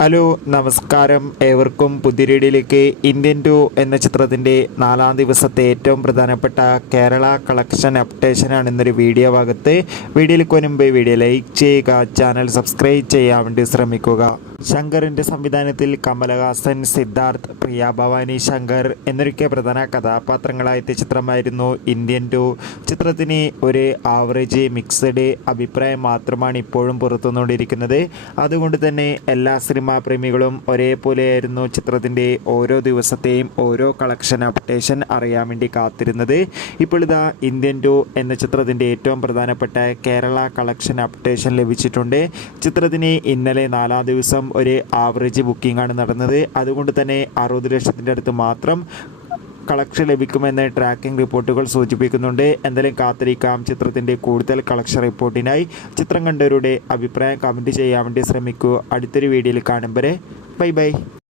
Hello നമസ്കാരം, ഏവർക്കും പുതിയ വീഡിയോയിലേക്ക്. ഇന്ത്യൻ 2 എന്ന ചിത്രത്തിൻ്റെ 4-ാം ദിവസത്തെ ഏറ്റവും പ്രധാനപ്പെട്ട കേരള കളക്ഷൻ അപ്ഡേഷനാണ് ഇന്നൊരു വീഡിയോ ഭാഗത്ത്. വീഡിയോയിലേക്ക് മുൻപ് വീഡിയോ ലൈക്ക് ചെയ്യുക, ചാനൽ സബ്സ്ക്രൈബ് ചെയ്യാൻ വേണ്ടി ശ്രമിക്കുക. ശങ്കറിൻ്റെ സംവിധാനത്തിൽ കമലഹാസൻ, സിദ്ധാർത്ഥ്, പ്രിയ ഭവാനി ശങ്കർ എന്നൊക്കെ പ്രധാന കഥാപാത്രങ്ങളായ ചിത്രമായിരുന്നു ഇന്ത്യൻ 2. ചിത്രത്തിന് ഒരു ആവറേജ് മിക്സഡ് അഭിപ്രായം മാത്രമാണ് ഇപ്പോഴും പുറത്തുനിന്നുകൊണ്ടിരിക്കുന്നത്. അതുകൊണ്ട് തന്നെ എല്ലാ സിനിമാ പ്രേമികളും ഒരേപോലെയായിരുന്നു ചിത്രത്തിൻ്റെ ഓരോ ദിവസത്തെയും ഓരോ കളക്ഷൻ അപ്ഡേഷൻ അറിയാൻ വേണ്ടി കാത്തിരുന്നത്. ഇപ്പോൾ ഇതാ ഇന്ത്യൻ 2 എന്ന ചിത്രത്തിൻ്റെ ഏറ്റവും പ്രധാനപ്പെട്ട കേരള കളക്ഷൻ അപ്ഡേഷൻ ലഭിച്ചിട്ടുണ്ട്. ചിത്രത്തിന് ഇന്നലെ 4-ാം ദിവസം ഒരു ആവറേജ് ബുക്കിംഗ് ആണ് നടന്നത്. അതുകൊണ്ട് തന്നെ 60 ലക്ഷത്തിൻ്റെ അടുത്ത് മാത്രം കളക്ഷൻ ലഭിക്കുമെന്ന് ട്രാക്കിംഗ് റിപ്പോർട്ടുകൾ സൂചിപ്പിക്കുന്നുണ്ട്. എന്തായാലും കാത്തിരിക്കാം ചിത്രത്തിൻ്റെ കൂടുതൽ കളക്ഷൻ റിപ്പോർട്ടിനായി. ചിത്രം കണ്ടവരുടെ അഭിപ്രായം കമൻറ്റ് ചെയ്യാൻ വേണ്ടി ശ്രമിക്കൂ. അടുത്തൊരു വീഡിയോയിൽ കാണും വരെ ബൈ ബൈ.